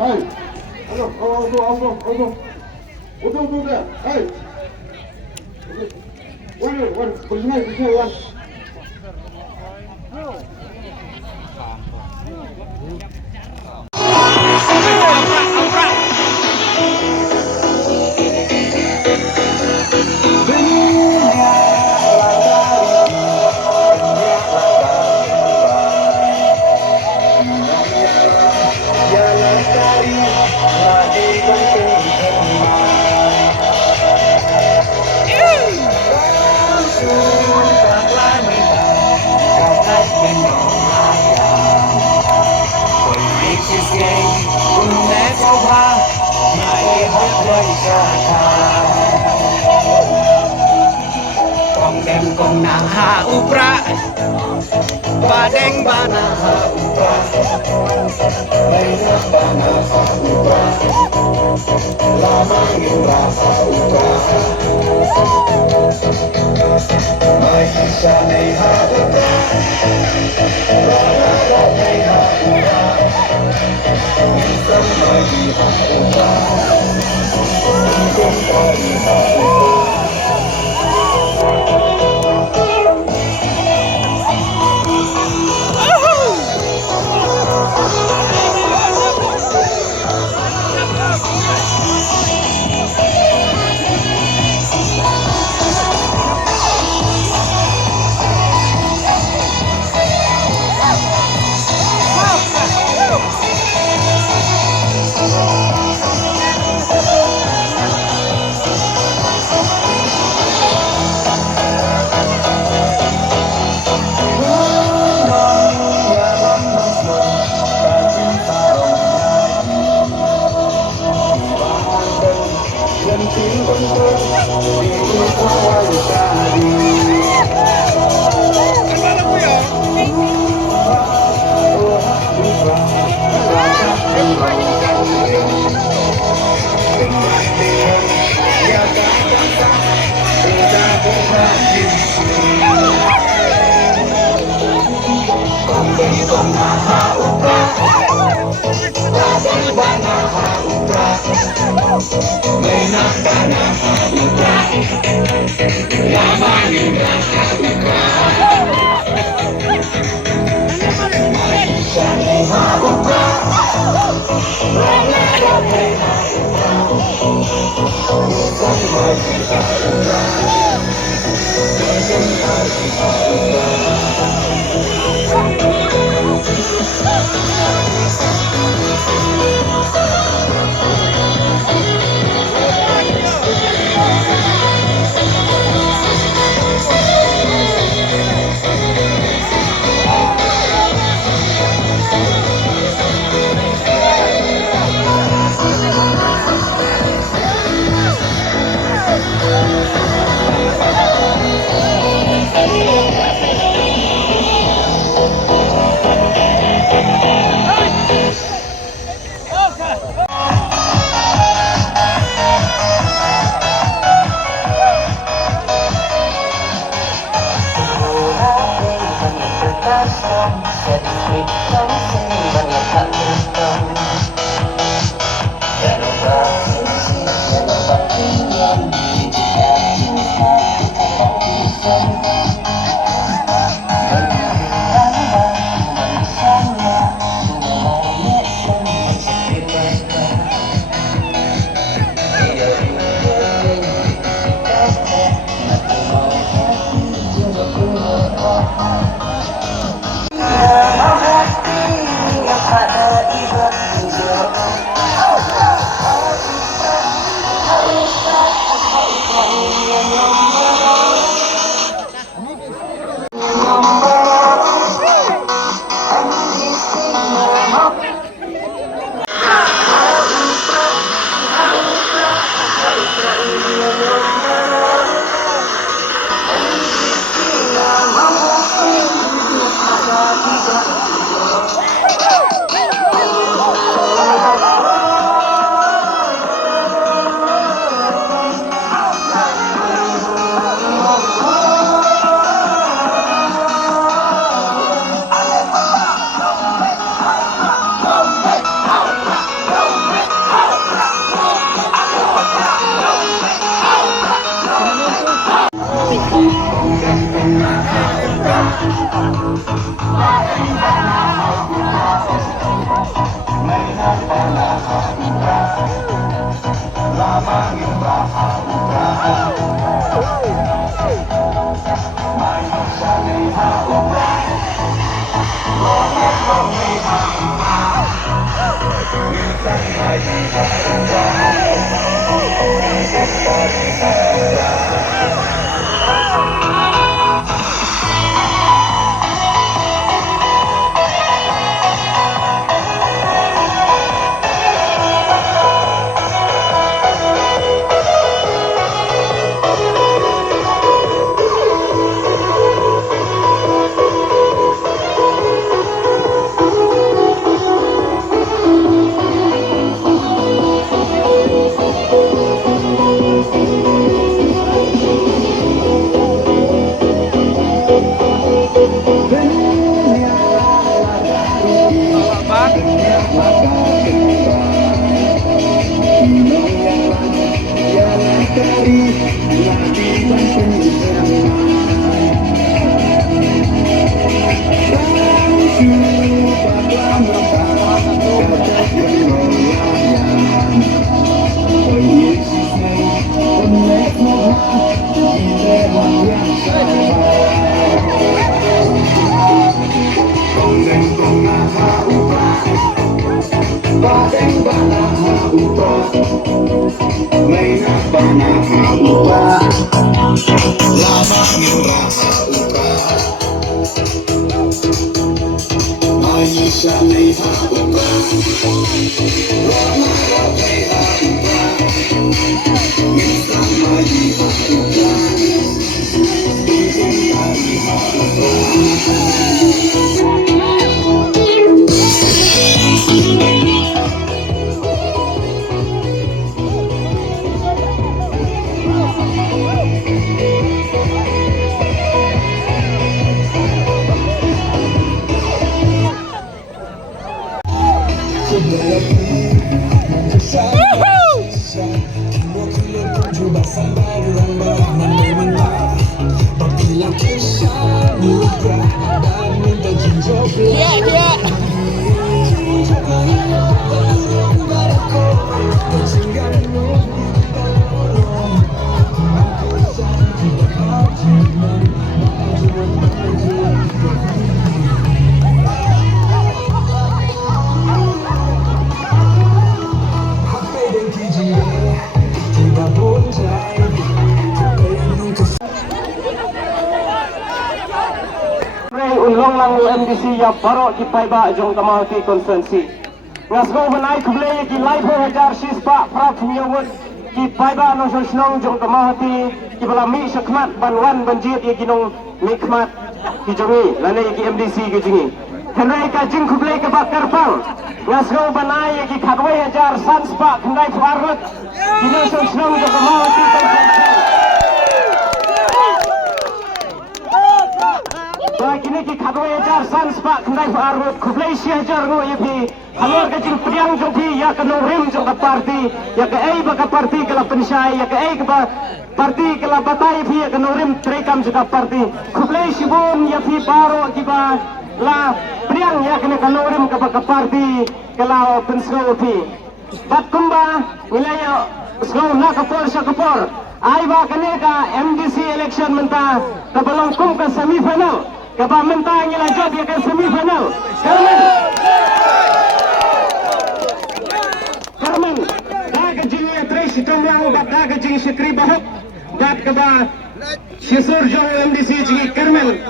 Hey, Auto there. Hey, one, bersenai, one. Kong nang ha upra badeng bana ha upra lenyap bana ha upra lama ngira ha upra mai kisah nei ha upra rana nei ha upra insan mai ha upra insan mai ha upra. Ulong lang MDC ya baro ki paiba jong Mawhati constituency. Ngasgo manai kublay ki live hajar sispa prap nyawut ki paiba no snong jong Mawhati ki balami sakmat banwan banjit ye ginong mikmat ki jongi lane ki MDC ki jingi. Khandai ka jing kublay ka bakar pang. Ngasgo manai ki khadwai hajar sanspa khandai farut ginong snong jong Mawhati constituency. Kini ki khadwai hajar sanspa khandai farut kublai si hajar ngo ye phi halor ka jing priang jong phi ya ka no rim jong ka party ya ka ei ba ka party kala pensai ya ka ei ka party kala batai phi ya ka no rim trekam jong ka party kublai si bon ya phi baro ki ba la priang ya ka no rim ka ba ka party kala pensau phi bat kumba wilaya sgau na ka por sa ka por ai ba kane ka MDC election menta ka balong kum ka semi final kaba mentang yang lanjut dia ke semifinal. Karmen, dah kejing yang tres hitung lang, dah kejing sekri bahuk, dah kaba sisur jauh MDC jigi Karmen.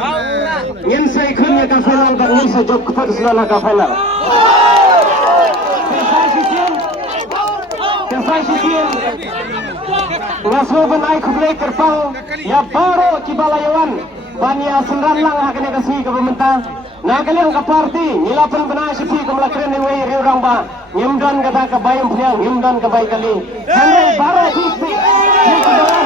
Yang saya ikutnya ke final dan yang saya jauh kepada selana ke final. Kesai sisian, ngasuh benai kublai kerpang, ya baru kibalayawan. Bania sendran lang akan kasih ke pemerintah. Nak kalian ke parti, nilapan benar sepi ke melakran yang wei orang ba. Nyemdan kata ke bayam priang, nyemdan ke bayi kali. Sampai baru hispi, nyemdan.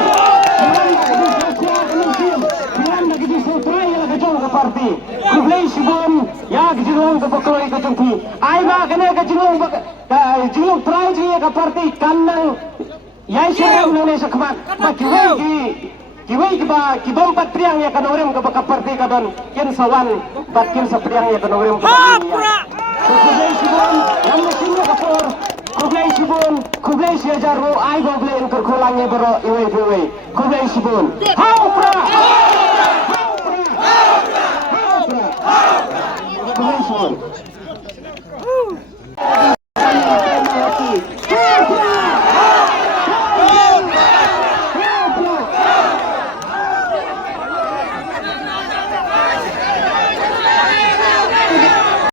Jangan lagi sosial kemudian, jangan lagi disutrai yang kejong ke parti. Kublai sibun, ya kejong ke pokoi kejong ti. Aiba kena kejong trai je ke parti kandang. Ya siapa Indonesia kemat, bagi Kiwai kibom patriang ya kan orang ke baka parti kadon ken sawan batkin sapriang ya kan orang ke PRAH. Sesuai sibon yang mesinnya dapur kublai sibun kublai siajaru ai goblai engker kolangi bero iwe kublai sibun hau pra kublai sibun